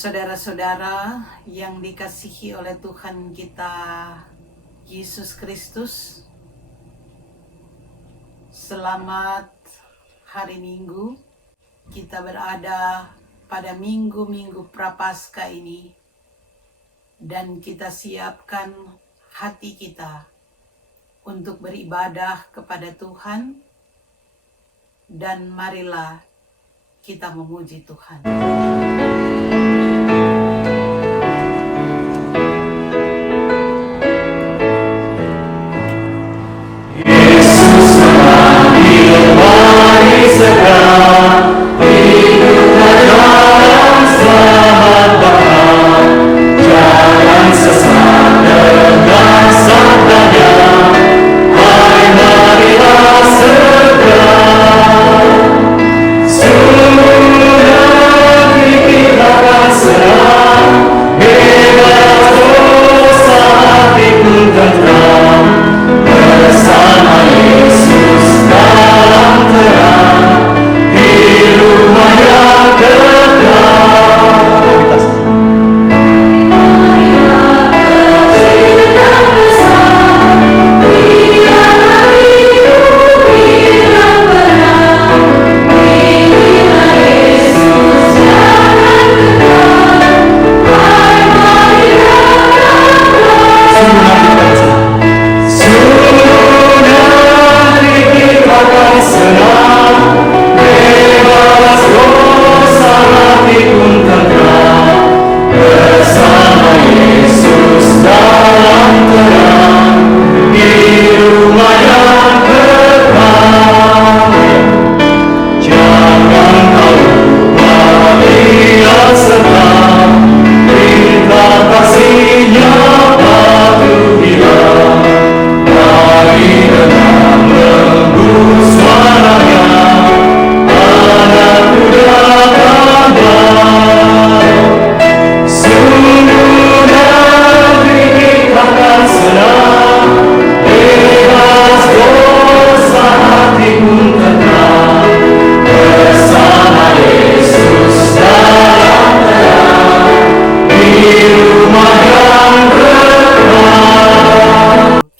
Saudara-saudara yang dikasihi oleh Tuhan kita Yesus Kristus, selamat hari Minggu. Kita berada pada minggu-minggu Prapaskah ini, dan kita siapkan hati kita untuk beribadah kepada Tuhan, dan marilah kita memuji Tuhan.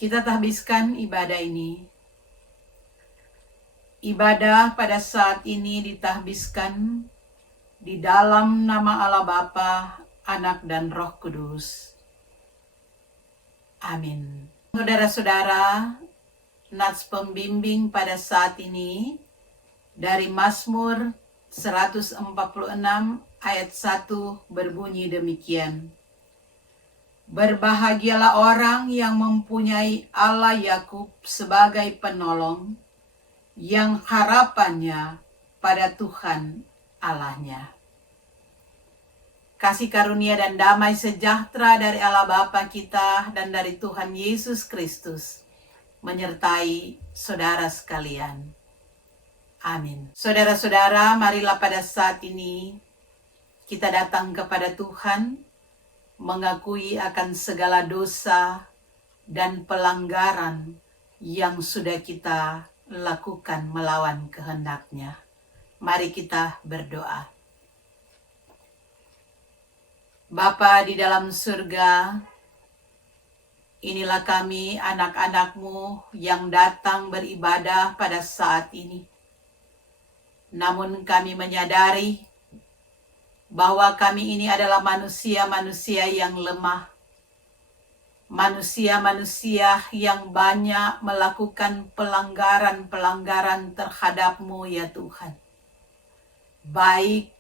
Kita habiskan ibadah ini. Ibadah pada saat ini ditahbiskan di dalam nama Allah Bapa, Anak dan Roh Kudus. Amin. Saudara-saudara, nats pembimbing pada saat ini dari Mazmur 146 ayat 1 berbunyi demikian. Berbahagialah orang yang mempunyai Allah Yakub sebagai penolong, yang harapannya pada Tuhan Allahnya. Kasih karunia dan damai sejahtera dari Allah Bapa kita dan dari Tuhan Yesus Kristus menyertai saudara sekalian. Amin. Saudara-saudara, marilah pada saat ini kita datang kepada Tuhan, mengakui akan segala dosa dan pelanggaran yang sudah kita lakukan melawan kehendak-Nya. Mari kita berdoa. Bapa di dalam surga, inilah kami anak-anak-Mu yang datang beribadah pada saat ini. Namun kami menyadari bahwa kami ini adalah manusia-manusia yang lemah. Manusia-manusia yang banyak melakukan pelanggaran-pelanggaran terhadap-Mu ya Tuhan. Baik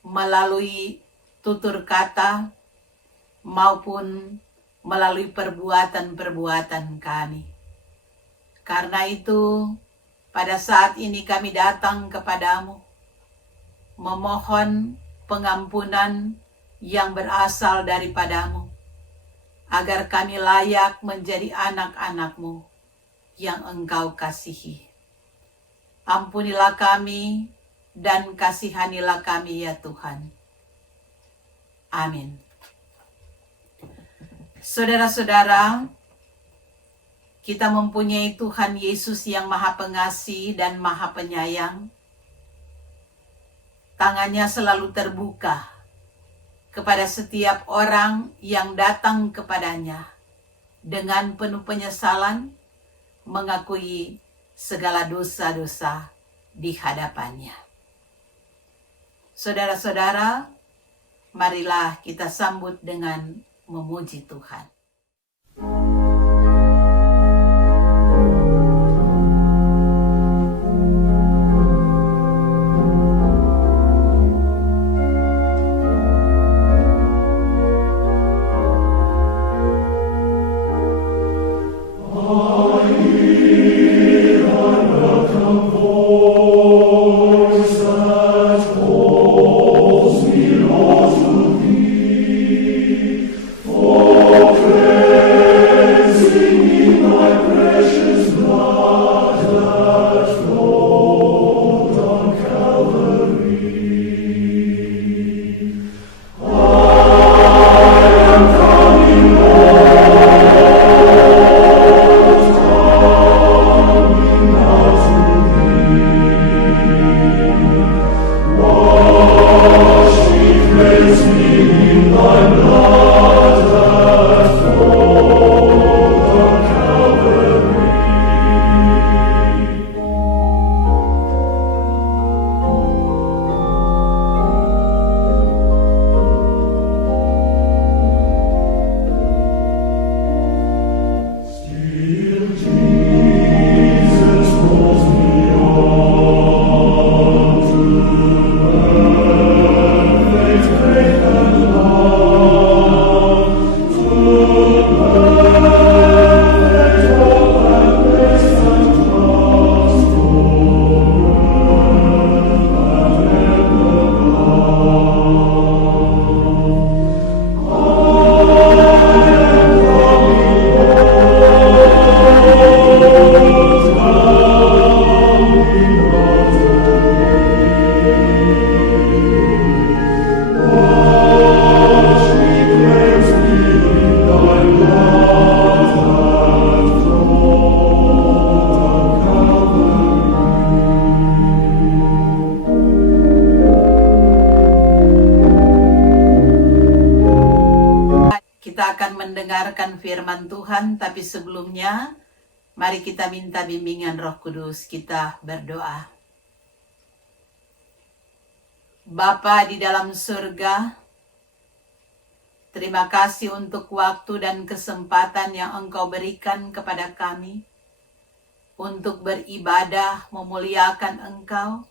melalui tutur kata maupun melalui perbuatan-perbuatan kami. Karena itu, pada saat ini kami datang kepadamu, memohon pengampunan yang berasal daripadamu, agar kami layak menjadi anak-anak-Mu yang Engkau kasihi. Ampunilah kami dan kasihanilah kami ya Tuhan. Amin. Saudara-saudara, kita mempunyai Tuhan Yesus yang Maha Pengasih dan Maha Penyayang. Tangannya selalu terbuka kepada setiap orang yang datang kepadanya dengan penuh penyesalan, mengakui segala dosa-dosa di hadapannya. Saudara-saudara, marilah kita sambut dengan memuji Tuhan. Kita akan mendengarkan firman Tuhan, tapi sebelumnya mari kita minta bimbingan Roh Kudus. Kita berdoa. Bapa di dalam surga, terima kasih untuk waktu dan kesempatan yang Engkau berikan kepada kami untuk beribadah, memuliakan Engkau,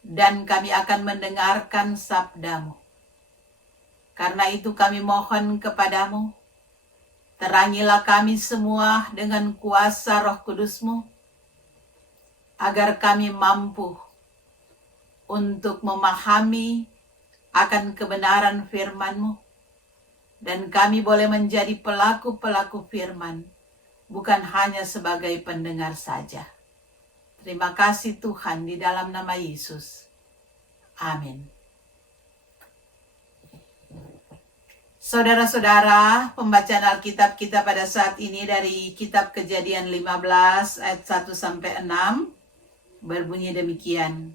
dan kami akan mendengarkan sabda-Mu. Karena itu kami mohon kepadamu, terangilah kami semua dengan kuasa Roh Kudus-Mu, agar kami mampu untuk memahami akan kebenaran firman-Mu, dan kami boleh menjadi pelaku-pelaku firman, bukan hanya sebagai pendengar saja. Terima kasih Tuhan, di dalam nama Yesus. Amin. Saudara-saudara, pembacaan Alkitab kita pada saat ini dari kitab Kejadian 15 ayat 1-6 berbunyi demikian.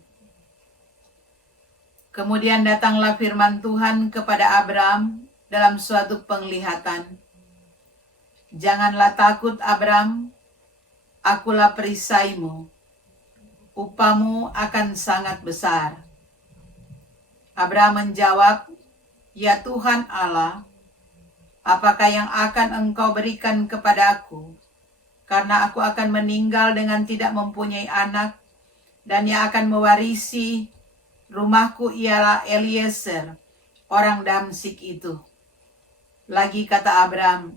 Kemudian datanglah firman Tuhan kepada Abram dalam suatu penglihatan. Janganlah takut Abram, akulah perisaimu, upamu akan sangat besar. Abram menjawab, ya Tuhan Allah, apakah yang akan Engkau berikan kepadaku? Karena aku akan meninggal dengan tidak mempunyai anak, dan yang akan mewarisi rumahku ialah Eliezer, orang Damsik itu. Lagi kata Abram,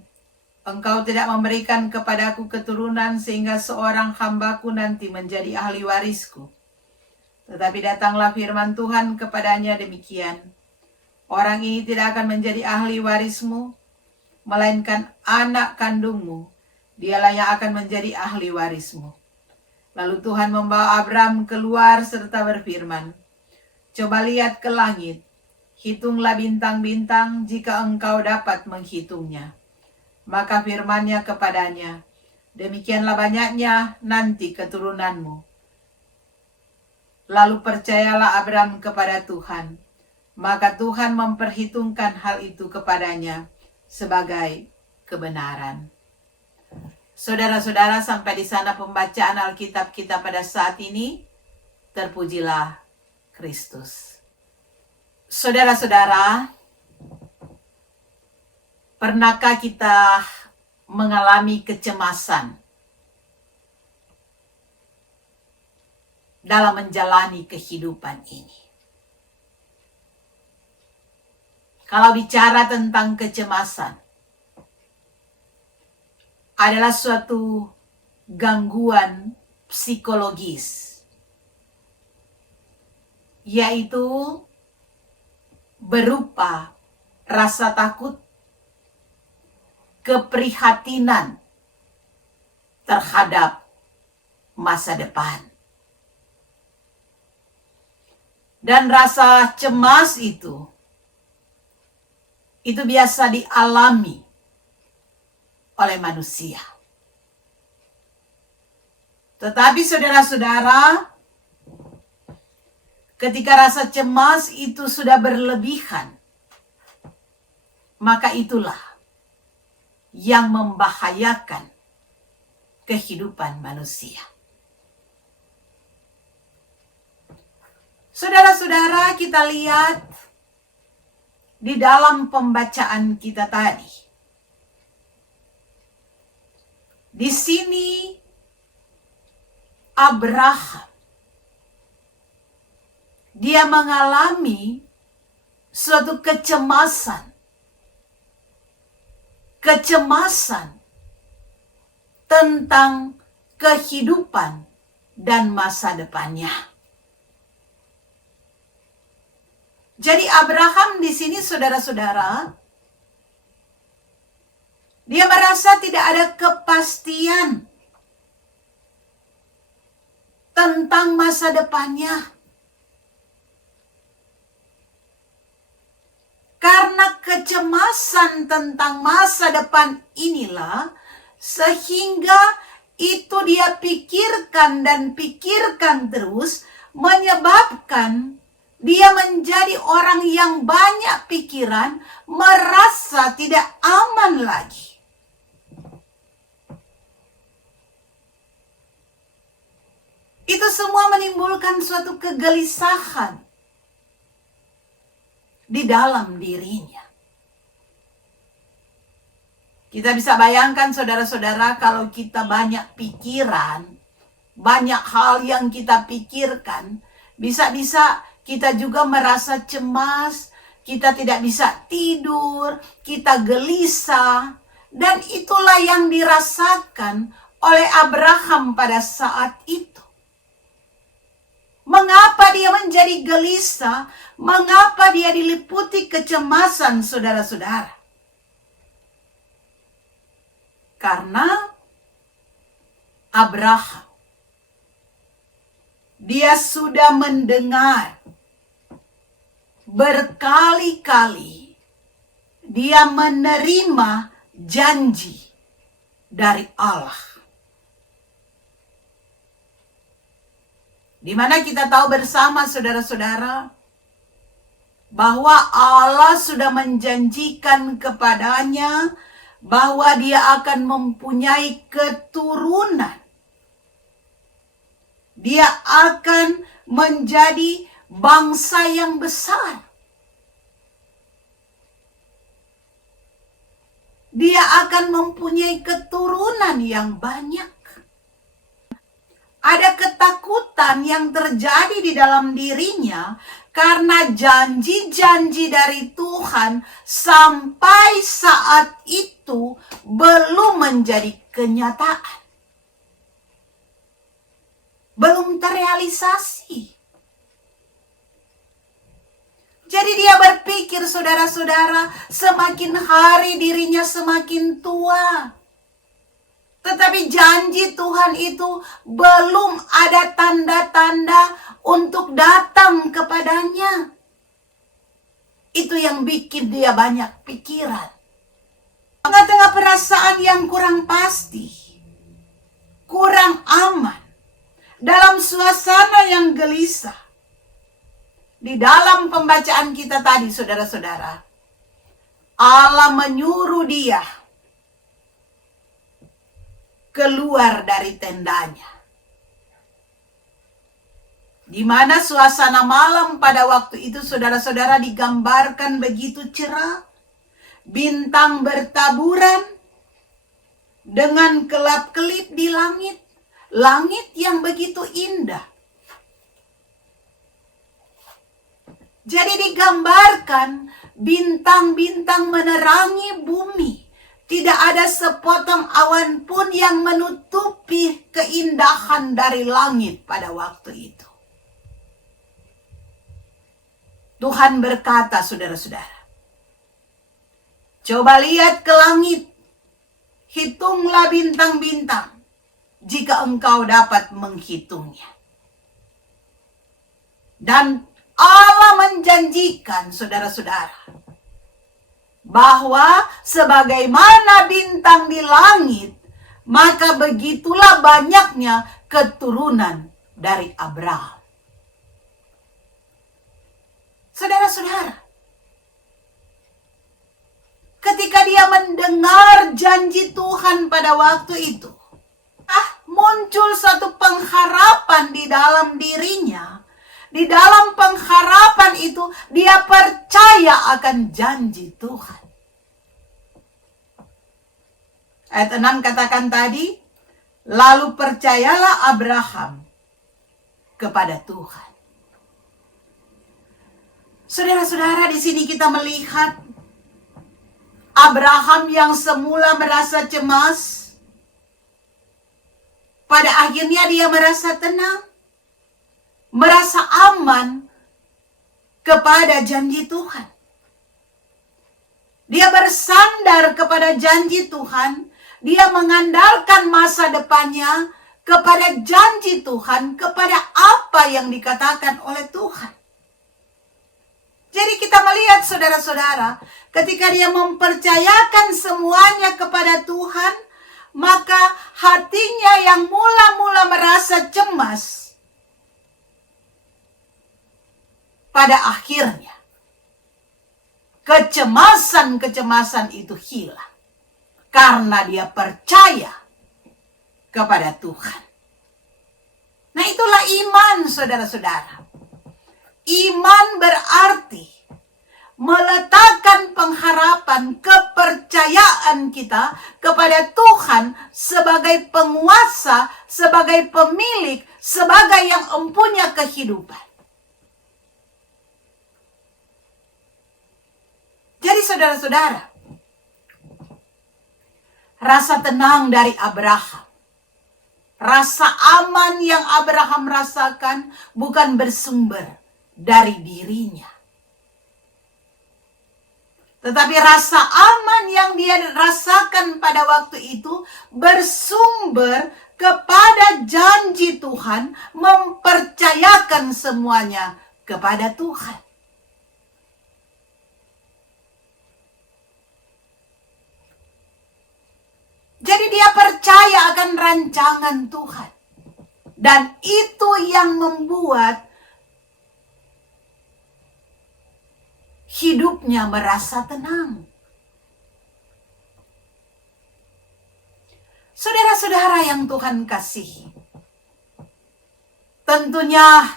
Engkau tidak memberikan kepadaku keturunan sehingga seorang hambaku nanti menjadi ahli warisku. Tetapi datanglah firman Tuhan kepadanya demikian, orang ini tidak akan menjadi ahli warismu, melainkan anak kandungmu, dialah yang akan menjadi ahli warismu. Lalu Tuhan membawa Abram keluar serta berfirman, coba lihat ke langit, hitunglah bintang-bintang jika engkau dapat menghitungnya. Maka firman-Nya kepadanya, demikianlah banyaknya nanti keturunanmu. Lalu percayalah Abram kepada Tuhan, maka Tuhan memperhitungkan hal itu kepadanya sebagai kebenaran. Saudara-saudara, sampai di sana pembacaan Alkitab kita pada saat ini. Terpujilah Kristus. Saudara-saudara, pernahkah kita mengalami kecemasan dalam menjalani kehidupan ini? Kalau bicara tentang kecemasan, adalah suatu gangguan psikologis, yaitu berupa rasa takut, keprihatinan terhadap masa depan. Dan rasa cemas itu biasa dialami oleh manusia. Tetapi saudara-saudara, ketika rasa cemas itu sudah berlebihan, maka itulah yang membahayakan kehidupan manusia. Saudara-saudara, kita lihat di dalam pembacaan kita tadi. Di sini Abraham, dia mengalami suatu kecemasan tentang kehidupan dan masa depannya. Jadi Abraham di sini, saudara-saudara, dia merasa tidak ada kepastian tentang masa depannya. Karena kecemasan tentang masa depan inilah, sehingga itu dia pikirkan dan pikirkan terus, menyebabkan dia menjadi orang yang banyak pikiran, merasa tidak aman lagi. Itu semua menimbulkan suatu kegelisahan di dalam dirinya. Kita bisa bayangkan saudara-saudara, kalau kita banyak pikiran, banyak hal yang kita pikirkan, bisa-bisa kita juga merasa cemas, kita tidak bisa tidur, kita gelisah. Dan itulah yang dirasakan oleh Abraham pada saat itu. Mengapa dia menjadi gelisah? Mengapa dia diliputi kecemasan, saudara-saudara? Karena Abraham, dia sudah mendengar berkali-kali, dia menerima janji dari Allah. Di mana kita tahu bersama saudara-saudara, bahwa Allah sudah menjanjikan kepadanya bahwa dia akan mempunyai keturunan. Dia akan menjadi bangsa yang besar. Dia akan mempunyai keturunan yang banyak. Ada ketakutan yang terjadi di dalam dirinya karena janji-janji dari Tuhan sampai saat itu belum menjadi kenyataan. Belum terrealisasi. Jadi dia berpikir, saudara-saudara, semakin hari dirinya semakin tua. Tetapi janji Tuhan itu belum ada tanda-tanda untuk datang kepadanya. Itu yang bikin dia banyak pikiran. Tengah-tengah perasaan yang kurang pasti, kurang aman, dalam suasana yang gelisah, di dalam pembacaan kita tadi, saudara-saudara, Allah menyuruh dia keluar dari tendanya. Di mana suasana malam pada waktu itu, saudara-saudara, digambarkan begitu cerah. Bintang bertaburan dengan kelap-kelip di langit. Langit yang begitu indah. Jadi digambarkan bintang-bintang menerangi bumi. Tidak ada sepotong awan pun yang menutupi keindahan dari langit pada waktu itu. Tuhan berkata, saudara-saudara, coba lihat ke langit, hitunglah bintang-bintang, jika engkau dapat menghitungnya. Dan Allah menjanjikan, saudara-saudara, bahwa sebagaimana bintang di langit, maka begitulah banyaknya keturunan dari Abraham. Saudara-saudara, ketika dia mendengar janji Tuhan pada waktu itu, muncul satu pengharapan di dalam dirinya. Di dalam pengharapan itu, dia percaya akan janji Tuhan. Ayat 6 katakan tadi, lalu percayalah Abraham kepada Tuhan. Saudara-saudara, di sini kita melihat Abraham yang semula merasa cemas, pada akhirnya dia merasa tenang, merasa aman kepada janji Tuhan. Dia bersandar kepada janji Tuhan, dia mengandalkan masa depannya kepada janji Tuhan, kepada apa yang dikatakan oleh Tuhan. Jadi kita melihat, saudara-saudara, ketika dia mempercayakan semuanya kepada Tuhan, maka hatinya yang mula-mula merasa cemas, pada akhirnya kecemasan-kecemasan itu hilang. Karena dia percaya kepada Tuhan. Nah, itulah iman, saudara-saudara. Iman berarti meletakkan pengharapan, kepercayaan kita kepada Tuhan sebagai penguasa, sebagai pemilik, sebagai yang empunya kehidupan. Jadi saudara-saudara, rasa tenang dari Abraham, rasa aman yang Abraham rasakan bukan bersumber dari dirinya. Tetapi rasa aman yang dia rasakan pada waktu itu bersumber kepada janji Tuhan, mempercayakan semuanya kepada Tuhan. Jadi dia percaya akan rancangan Tuhan. Dan itu yang membuat hidupnya merasa tenang. Saudara-saudara yang Tuhan kasihi, tentunya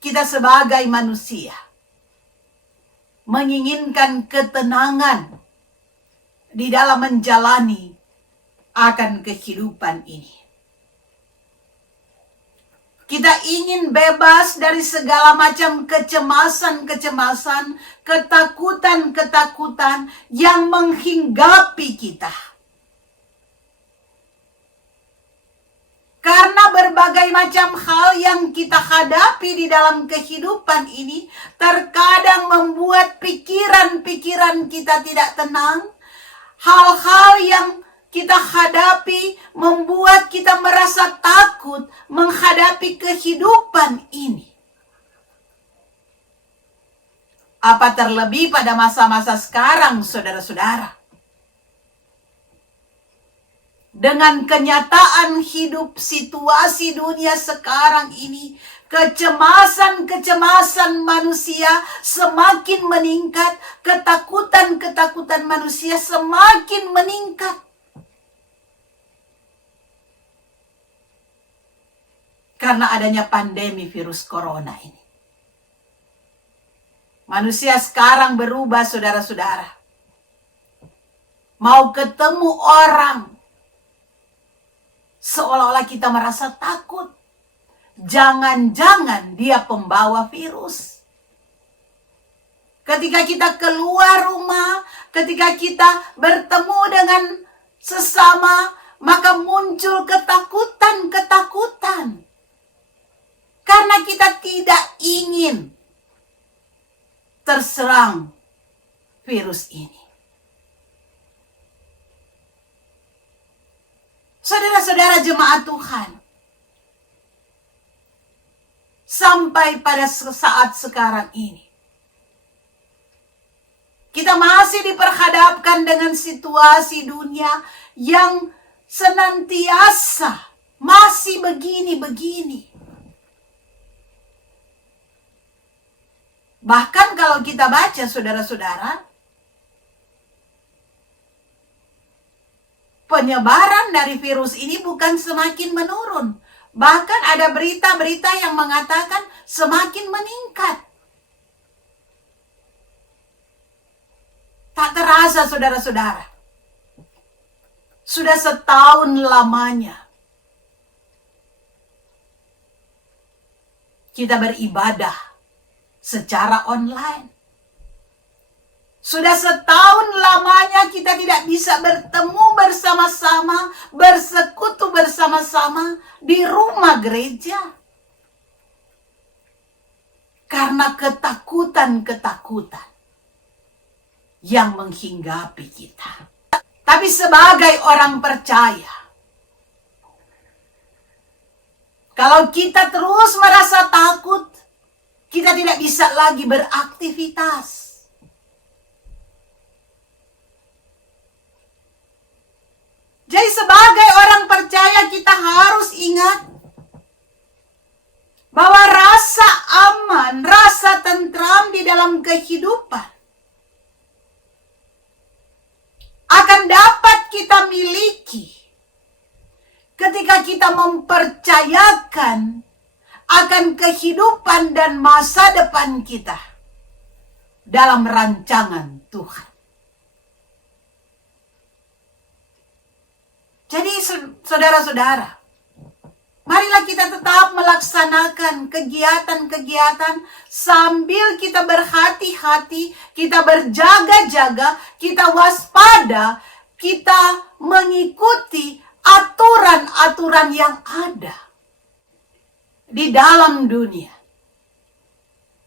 kita sebagai manusia menginginkan ketenangan di dalam menjalani akan kehidupan ini. Kita ingin bebas dari segala macam kecemasan-kecemasan, ketakutan-ketakutan yang menghinggapi kita. Karena berbagai macam hal yang kita hadapi di dalam kehidupan ini terkadang membuat pikiran-pikiran kita tidak tenang. Hal-hal yang kita hadapi membuat kita merasa takut menghadapi kehidupan ini. Apa terlebih pada masa-masa sekarang, saudara-saudara. Dengan kenyataan hidup situasi dunia sekarang ini, kecemasan manusia semakin meningkat, ketakutan manusia semakin meningkat. Karena adanya pandemi virus corona ini. Manusia sekarang berubah, saudara-saudara. Mau ketemu orang, seolah-olah kita merasa takut. Jangan-jangan dia pembawa virus. Ketika kita keluar rumah, ketika kita bertemu dengan sesama, maka muncul ketakutan. Karena kita tidak ingin terserang virus ini. Saudara-saudara jemaat Tuhan, sampai pada saat sekarang ini, kita masih diperhadapkan dengan situasi dunia yang senantiasa masih begini-begini. Bahkan kalau kita baca, saudara-saudara, penyebaran dari virus ini bukan semakin menurun. Bahkan ada berita-berita yang mengatakan semakin meningkat. Tak terasa, saudara-saudara, sudah setahun lamanya kita beribadah secara online. Sudah setahun lamanya kita tidak bisa bertemu bersama-sama, bersekutu bersama-sama di rumah gereja. Karena ketakutan yang menghinggapi kita. Tapi sebagai orang percaya, kalau kita terus merasa takut, kita tidak bisa lagi beraktivitas. Jadi sebagai orang percaya kita harus ingat bahwa rasa aman, rasa tentram di dalam kehidupan akan dapat kita miliki ketika kita mempercayakan akan kehidupan dan masa depan kita dalam rancangan Tuhan. Jadi saudara-saudara, marilah kita tetap melaksanakan kegiatan-kegiatan sambil kita berhati-hati, kita berjaga-jaga, kita waspada, kita mengikuti aturan-aturan yang ada. Di dalam dunia,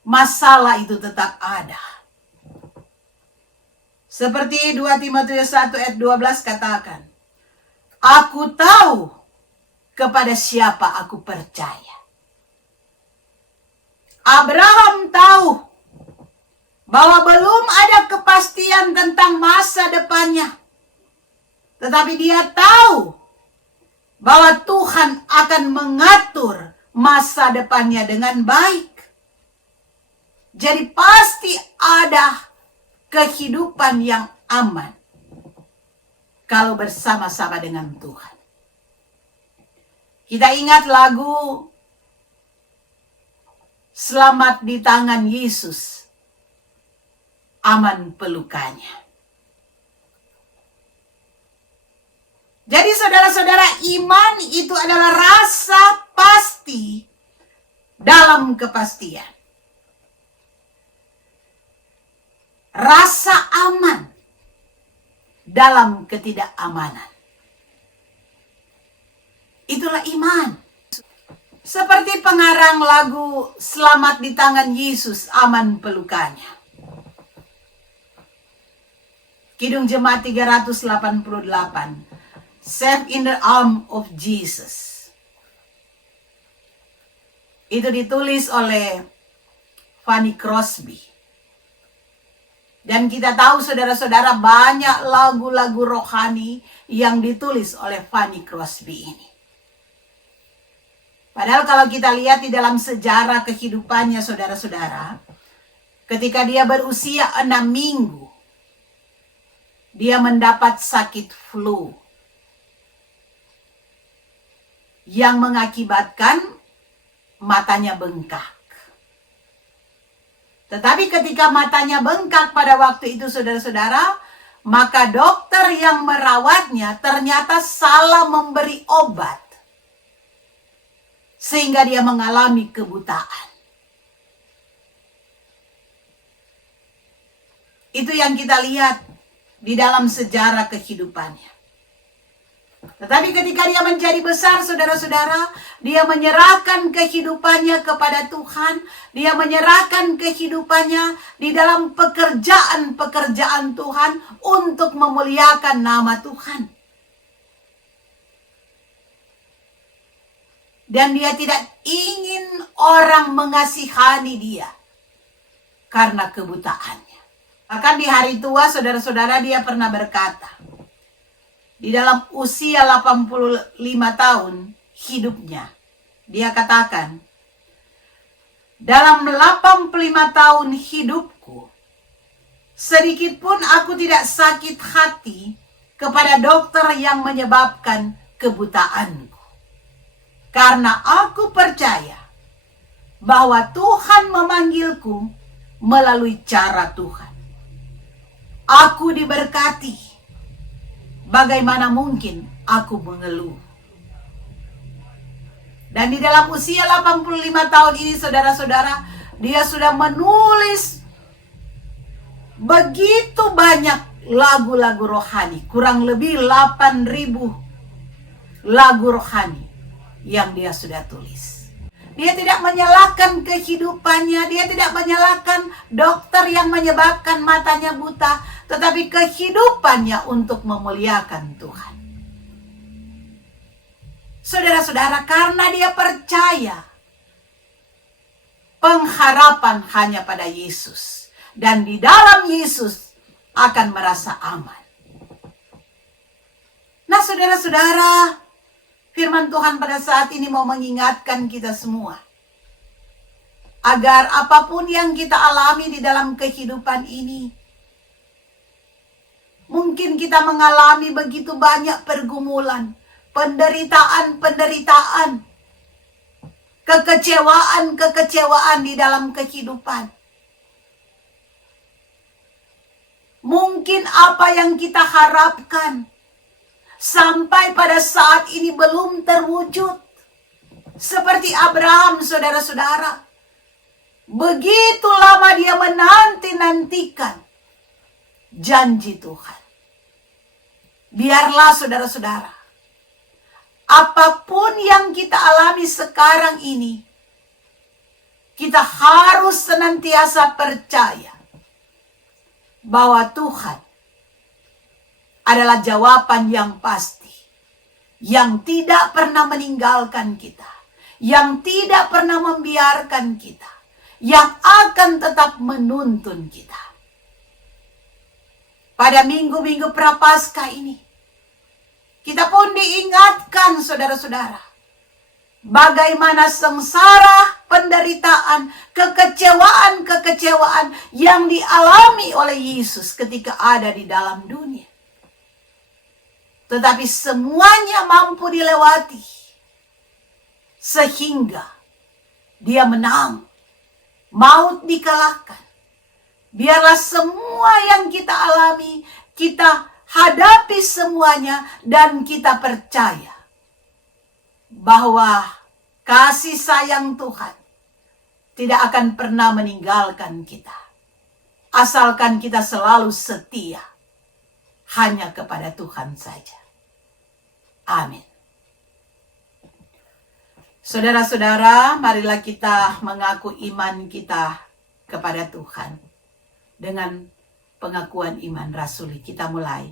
masalah itu tetap ada. Seperti 2 Timotius 1 ayat 12 katakan, aku tahu kepada siapa aku percaya. Abraham tahu bahwa belum ada kepastian tentang masa depannya. Tetapi dia tahu bahwa Tuhan akan mengatur masa depannya dengan baik. Jadi pasti ada kehidupan yang aman kalau bersama-sama dengan Tuhan. Kita ingat lagu Selamat di Tangan Yesus, aman pelukannya. Jadi saudara-saudara, iman itu adalah rasa pasti dalam kepastian. Rasa aman dalam ketidakamanan. Itulah iman. Seperti pengarang lagu Selamat di Tangan Yesus, aman pelukannya. Kidung Jemaat 388. Safe in the arm of Jesus. Itu ditulis oleh Fanny Crosby. Dan kita tahu saudara-saudara banyak lagu-lagu rohani yang ditulis oleh Fanny Crosby ini. Padahal kalau kita lihat di dalam sejarah kehidupannya saudara-saudara, ketika dia berusia 6 minggu, dia mendapat sakit flu yang mengakibatkan matanya bengkak. Tetapi ketika matanya bengkak pada waktu itu saudara-saudara, maka dokter yang merawatnya ternyata salah memberi obat. Sehingga dia mengalami kebutaan. Itu yang kita lihat di dalam sejarah kehidupannya. Tetapi ketika dia menjadi besar, saudara-saudara, dia menyerahkan kehidupannya kepada Tuhan. Dia menyerahkan kehidupannya di dalam pekerjaan-pekerjaan Tuhan untuk memuliakan nama Tuhan. Dan dia tidak ingin orang mengasihani dia karena kebutaannya. Bahkan di hari tua, saudara-saudara, dia pernah berkata, di dalam usia 85 tahun hidupnya, dia katakan, dalam 85 tahun hidupku, sedikit pun aku tidak sakit hati kepada dokter yang menyebabkan kebutaanku. Karena aku percaya bahwa Tuhan memanggilku melalui cara Tuhan. Aku diberkati. Bagaimana mungkin aku mengeluh? Dan di dalam usia 85 tahun ini saudara-saudara, dia sudah menulis begitu banyak lagu-lagu rohani. Kurang lebih 8.000 lagu rohani yang dia sudah tulis. Dia tidak menyalahkan kehidupannya, dia tidak menyalahkan dokter yang menyebabkan matanya buta, tetapi kehidupannya untuk memuliakan Tuhan. Saudara-saudara, karena dia percaya pengharapan hanya pada Yesus, dan di dalam Yesus akan merasa aman. Nah, saudara-saudara, firman Tuhan pada saat ini mau mengingatkan kita semua, agar apapun yang kita alami di dalam kehidupan ini, mungkin kita mengalami begitu banyak pergumulan, penderitaan, kekecewaan di dalam kehidupan. Mungkin apa yang kita harapkan sampai pada saat ini belum terwujud. Seperti Abraham, saudara-saudara. Begitu lama dia menanti-nantikan janji Tuhan. Biarlah saudara-saudara, apapun yang kita alami sekarang ini, kita harus senantiasa percaya bahwa Tuhan adalah jawaban yang pasti, yang tidak pernah meninggalkan kita, yang tidak pernah membiarkan kita, yang akan tetap menuntun kita. Pada minggu-minggu Prapaskah ini, kita pun diingatkan saudara-saudara, bagaimana sengsara, penderitaan, kekecewaan yang dialami oleh Yesus ketika ada di dalam dunia. Tetapi semuanya mampu dilewati, sehingga dia menang, maut dikalahkan. Biarlah semua yang kita alami, kita hadapi semuanya, dan kita percaya bahwa kasih sayang Tuhan tidak akan pernah meninggalkan kita, asalkan kita selalu setia hanya kepada Tuhan saja. Amin. Saudara-saudara, marilah kita mengaku iman kita kepada Tuhan dengan pengakuan iman rasuli. Kita mulai.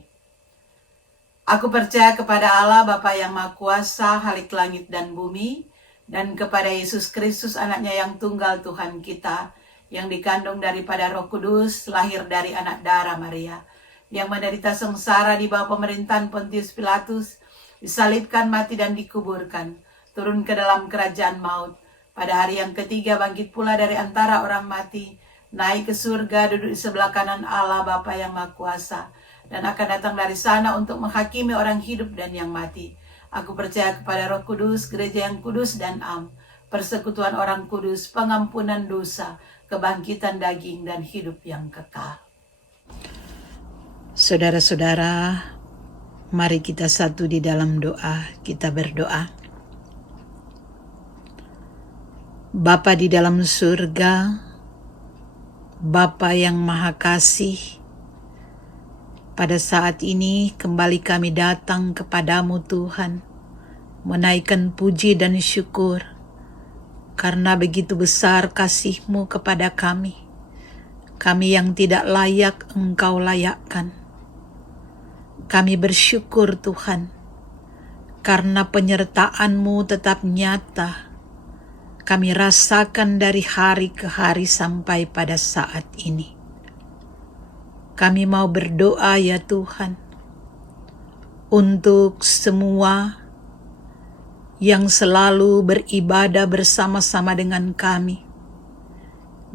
Aku percaya kepada Allah Bapa yang Maha Kuasa, Khalik langit dan bumi, dan kepada Yesus Kristus, anaknya yang tunggal Tuhan kita, yang dikandung daripada Roh Kudus, lahir dari anak darah Maria, yang menderita sengsara di bawah pemerintahan Pontius Pilatus, disalibkan, mati dan dikuburkan, turun ke dalam kerajaan maut. Pada hari yang ketiga bangkit pula dari antara orang mati, naik ke surga, duduk di sebelah kanan Allah Bapa yang Maha Kuasa, dan akan datang dari sana untuk menghakimi orang hidup dan yang mati. Aku percaya kepada Roh Kudus, gereja yang kudus dan am, persekutuan orang kudus, pengampunan dosa, kebangkitan daging, dan hidup yang kekal. Saudara-saudara, mari kita satu di dalam doa, kita berdoa. Bapa di dalam surga, Bapa yang Maha Kasih, pada saat ini kembali kami datang kepadamu Tuhan, menaikkan puji dan syukur, karena begitu besar kasih-Mu kepada kami. Kami yang tidak layak Engkau layakkan. Kami bersyukur Tuhan, karena penyertaan-Mu tetap nyata. Kami rasakan dari hari ke hari sampai pada saat ini. Kami mau berdoa ya Tuhan, untuk semua yang selalu beribadah bersama-sama dengan kami,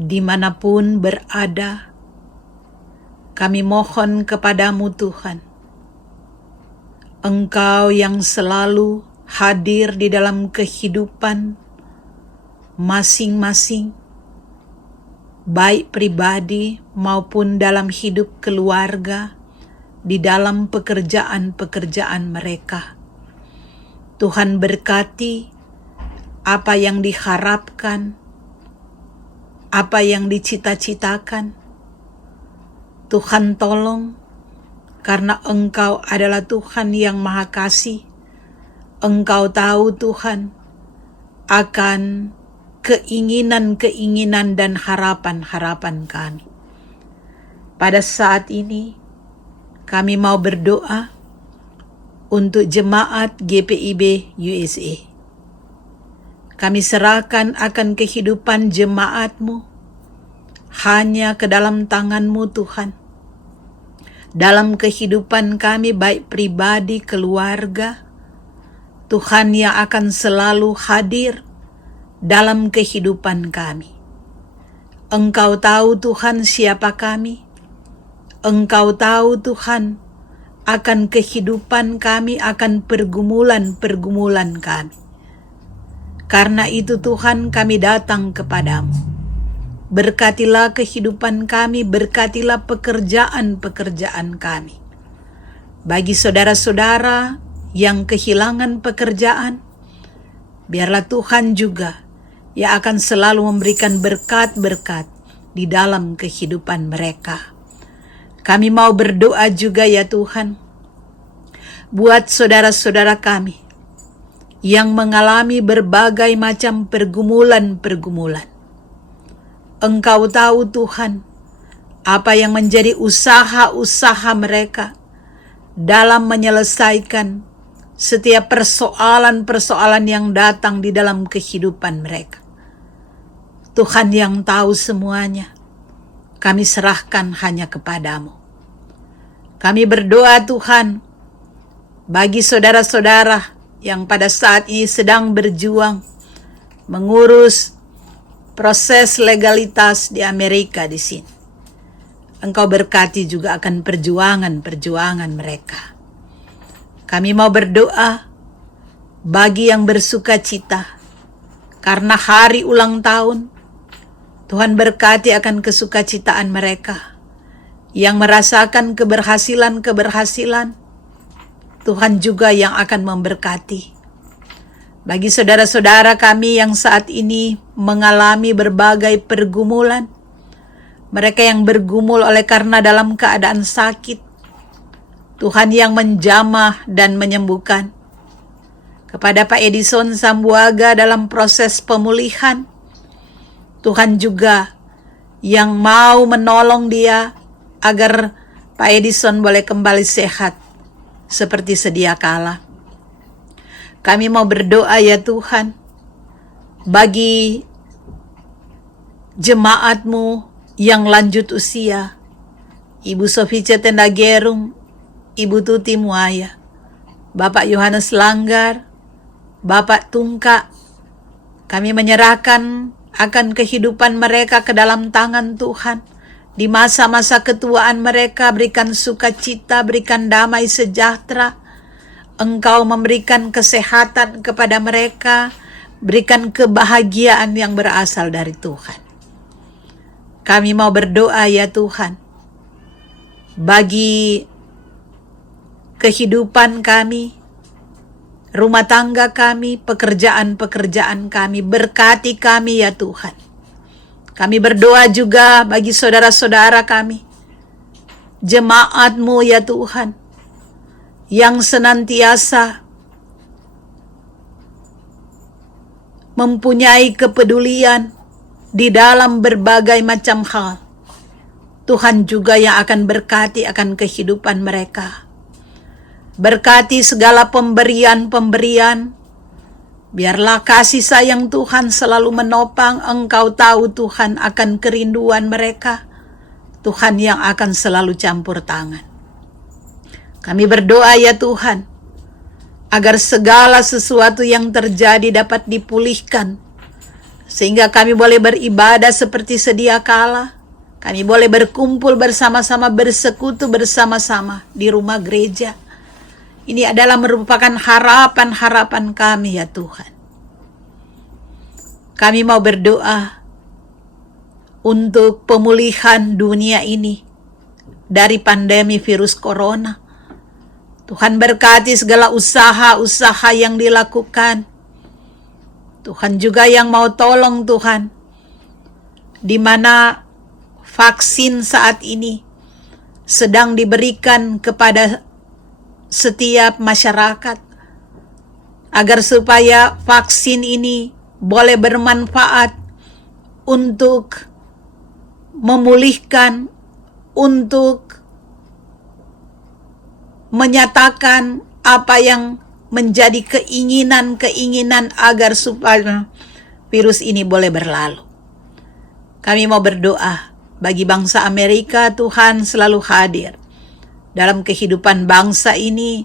dimanapun berada. Kami mohon kepadamu Tuhan, Engkau yang selalu hadir di dalam kehidupan masing-masing, baik pribadi maupun dalam hidup keluarga, di dalam pekerjaan-pekerjaan mereka. Tuhan berkati apa yang diharapkan, apa yang dicita-citakan. Tuhan tolong, karena Engkau adalah Tuhan yang Maha Kasih. Engkau tahu Tuhan akan keinginan-keinginan dan harapan-harapan kami. Pada saat ini, kami mau berdoa untuk jemaat GPIB USA. Kami serahkan akan kehidupan jemaat-Mu hanya ke dalam tangan-Mu Tuhan. Dalam kehidupan kami baik pribadi, keluarga, Tuhan yang akan selalu hadir dalam kehidupan kami. Engkau tahu Tuhan siapa kami. Engkau tahu Tuhan akan kehidupan kami, akan pergumulan-pergumulan kami. Karena itu Tuhan kami datang kepadamu. Berkatilah kehidupan kami, berkatilah pekerjaan-pekerjaan kami. Bagi saudara-saudara yang kehilangan pekerjaan, biarlah Tuhan juga yang akan selalu memberikan berkat-berkat di dalam kehidupan mereka. Kami mau berdoa juga ya Tuhan, buat saudara-saudara kami yang mengalami berbagai macam pergumulan-pergumulan. Engkau tahu Tuhan, apa yang menjadi usaha-usaha mereka dalam menyelesaikan setiap persoalan-persoalan yang datang di dalam kehidupan mereka. Tuhan yang tahu semuanya, kami serahkan hanya kepadamu. Kami berdoa Tuhan, bagi saudara-saudara yang pada saat ini sedang berjuang mengurus proses legalitas di Amerika di sini. Engkau berkati juga akan perjuangan-perjuangan mereka. Kami mau berdoa bagi yang bersuka cita karena hari ulang tahun. Tuhan berkati akan kesukacitaan mereka. Yang merasakan keberhasilan-keberhasilan, Tuhan juga yang akan memberkati. Bagi saudara-saudara kami yang saat ini mengalami berbagai pergumulan, mereka yang bergumul oleh karena dalam keadaan sakit, Tuhan yang menjamah dan menyembuhkan. Kepada Pak Edison Sambuaga dalam proses pemulihan, Tuhan juga yang mau menolong dia agar Pak Edison boleh kembali sehat seperti sedia kala. Kami mau berdoa ya Tuhan, bagi jemaat-Mu yang lanjut usia, Ibu Sofice Tendagerung, Ibu Tuti Muaya, Bapak Yohanes Langgar, Bapak Tungka, kami menyerahkan akan kehidupan mereka ke dalam tangan Tuhan. Di masa-masa ketuaan mereka, berikan sukacita, berikan damai sejahtera. Engkau memberikan kesehatan kepada mereka, berikan kebahagiaan yang berasal dari Tuhan. Kami mau berdoa ya Tuhan, bagi kehidupan kami, rumah tangga kami, pekerjaan-pekerjaan kami, berkati kami ya Tuhan. Kami berdoa juga bagi saudara-saudara kami, jemaat-Mu ya Tuhan, yang senantiasa mempunyai kepedulian di dalam berbagai macam hal. Tuhan juga yang akan berkati akan kehidupan mereka. Berkati segala pemberian-pemberian. Biarlah kasih sayang Tuhan selalu menopang. Engkau tahu Tuhan akan kerinduan mereka. Tuhan yang akan selalu campur tangan. Kami berdoa ya Tuhan, agar segala sesuatu yang terjadi dapat dipulihkan. Sehingga kami boleh beribadah seperti sedia kala. Kami boleh berkumpul bersama-sama, bersekutu bersama-sama di rumah gereja. Ini adalah merupakan harapan-harapan kami ya Tuhan. Kami mau berdoa untuk pemulihan dunia ini dari pandemi virus corona. Tuhan berkati segala usaha-usaha yang dilakukan. Tuhan juga yang mau tolong Tuhan. Di mana vaksin saat ini sedang diberikan kepada setiap masyarakat, agar supaya vaksin ini boleh bermanfaat untuk memulihkan, untuk menyatakan apa yang menjadi keinginan-keinginan agar supaya virus ini boleh berlalu. Kami mau berdoa bagi bangsa Amerika, Tuhan selalu hadir dalam kehidupan bangsa ini,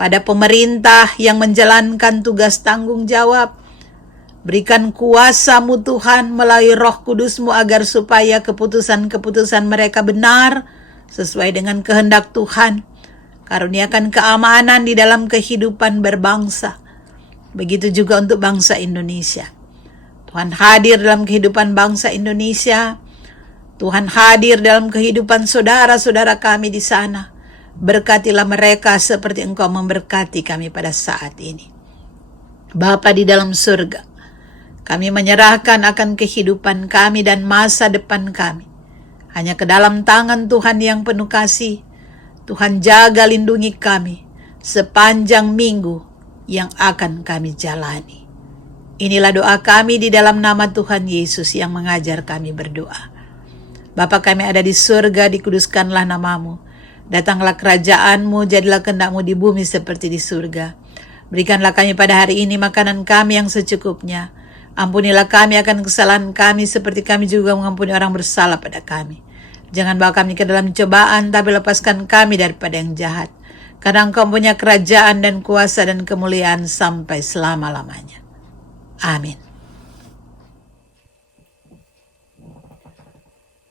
pada pemerintah yang menjalankan tugas tanggung jawab. Berikan kuasa-Mu Tuhan melalui Roh Kudus-Mu agar supaya keputusan-keputusan mereka benar sesuai dengan kehendak Tuhan. Karuniakan keamanan di dalam kehidupan berbangsa. Begitu juga untuk bangsa Indonesia. Tuhan hadir dalam kehidupan bangsa Indonesia. Tuhan hadir dalam kehidupan saudara-saudara kami di sana. Berkatilah mereka seperti Engkau memberkati kami pada saat ini. Bapa di dalam surga, kami menyerahkan akan kehidupan kami dan masa depan kami hanya ke dalam tangan Tuhan yang penuh kasih. Tuhan jaga lindungi kami sepanjang minggu yang akan kami jalani. Inilah doa kami di dalam nama Tuhan Yesus yang mengajar kami berdoa. Bapa kami ada di surga, dikuduskanlah namamu. Datanglah kerajaan-Mu, jadilah kehendak-Mu di bumi seperti di surga. Berikanlah kami pada hari ini makanan kami yang secukupnya. Ampunilah kami akan kesalahan kami seperti kami juga mengampuni orang bersalah pada kami. Jangan bawa kami ke dalam cobaan, tapi lepaskan kami daripada yang jahat. Karena Engkau punya kerajaan dan kuasa dan kemuliaan sampai selama-lamanya. Amin.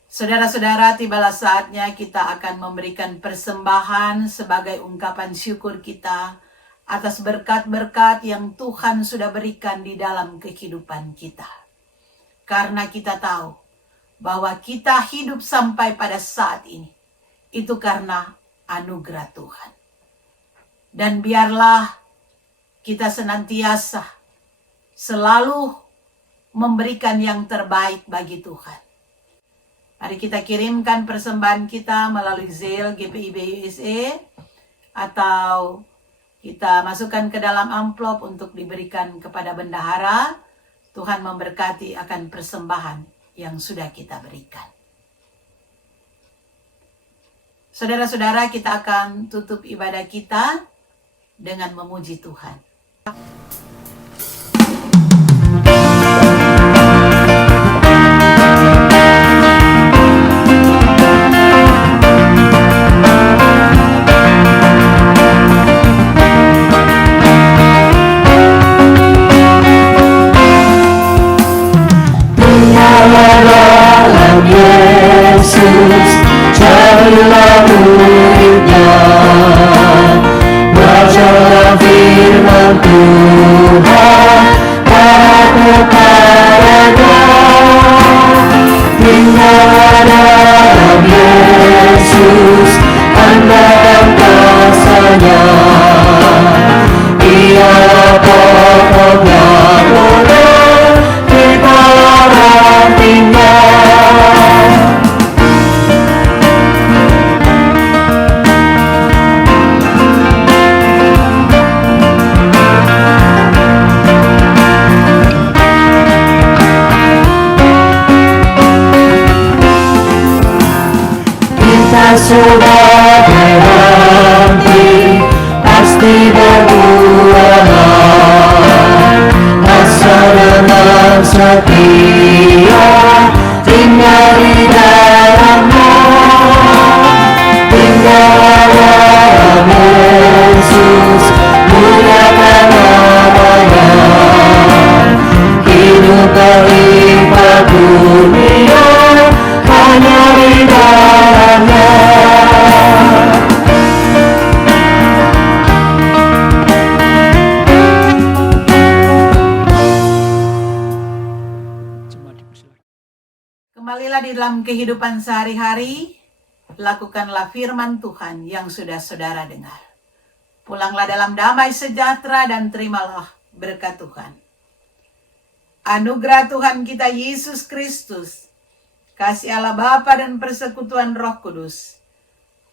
Saudara-saudara, tibalah saatnya kita akan memberikan persembahan sebagai ungkapan syukur kita atas berkat-berkat yang Tuhan sudah berikan di dalam kehidupan kita. Karena kita tahu bahwa kita hidup sampai pada saat ini, itu karena anugerah Tuhan. Dan biarlah kita senantiasa selalu memberikan yang terbaik bagi Tuhan. Mari kita kirimkan persembahan kita melalui Zelle GPIB USA atau kita masukkan ke dalam amplop untuk diberikan kepada bendahara. Tuhan memberkati akan persembahan yang sudah kita berikan. Saudara-saudara, kita akan tutup ibadah kita dengan memuji Tuhan. Yesus, carilah muridnya, belajarlah firman Tuhan, taat kepadanya, tinggallah dalam Yesus, andalkan kuasa-Nya, Dialah pokok yang boleh kita tinggal. Kita sudah berhenti, pasti berbuah, asa dengan setia, tinggal di dalamnya, tinggallah dalam Yesus, muliakan nama-Nya, hidup berlimpah dunia, hanya di dalamnya. Kembalilah di dalam kehidupan sehari-hari, lakukanlah firman Tuhan yang sudah saudara dengar. Pulanglah dalam damai sejahtera dan terimalah berkat Tuhan. Anugerah Tuhan kita Yesus Kristus, kasih Allah Bapa dan persekutuan Roh Kudus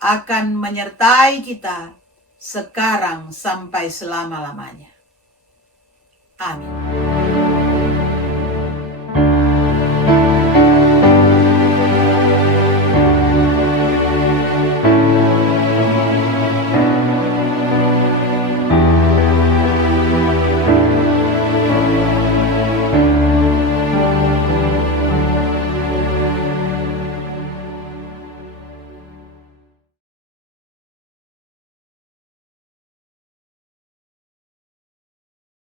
akan menyertai kita sekarang sampai selama-lamanya. Amin.